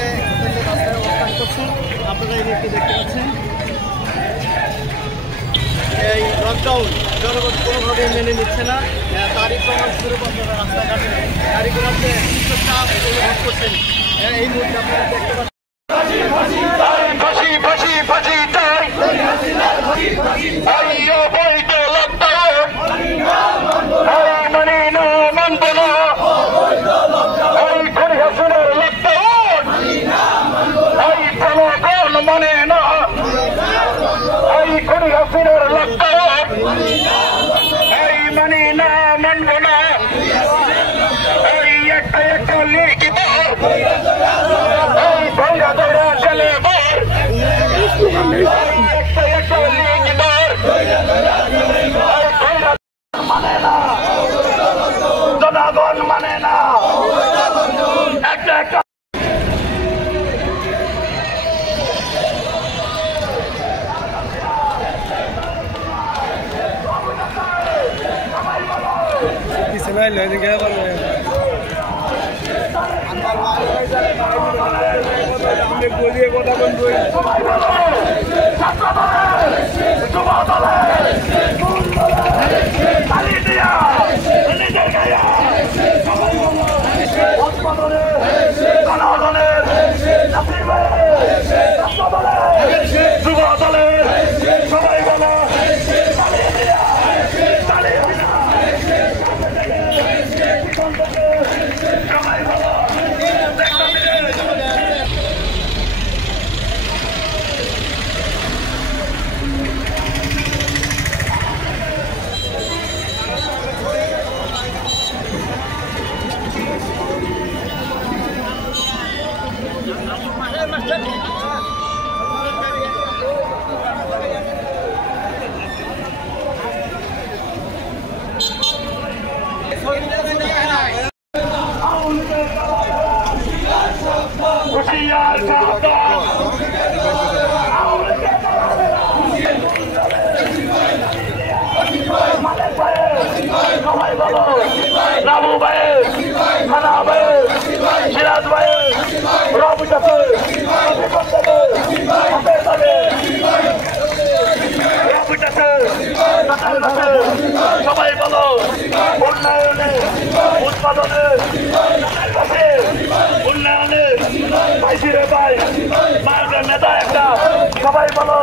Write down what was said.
যে রাস্তায় অবস্থান করছি, আপনারা এই দেখতে পাচ্ছেন এই লকডাউন জনগণ কোনোভাবেই মেনে নিচ্ছে না। তারই প্রমাণস্বরূপ আপনারা রাস্তাঘাটে গাড়ি ঘোড়াতে চাপ অনুভব করছেন। এই মুহূর্তে আপনারা দেখতে পাচ্ছেন মানে না এই কোন হাসিনার লকডাউন এই মানে না মানব না এই একটা লিখিত এই ভৈরা দৌড়া চলে একটা লিখিত মানে না জনগণ মানে না একটা Israel le diga balo हमने बोलिए কথা বন্ধু খালি দিয়া নিজের গায়া সবাই বলো উৎপাদনের জনগণের যুব দলের সবাই বলো খালি দিয়া সবাই বলো নাবু ভাই খানা ভাই সিরাজ ভাই রবি সবাই বলো উন্নয়নে উৎপাদনে উন্নয়নে ভাইসিরে ভাই মার্গের নেতা একটা সবাই বলো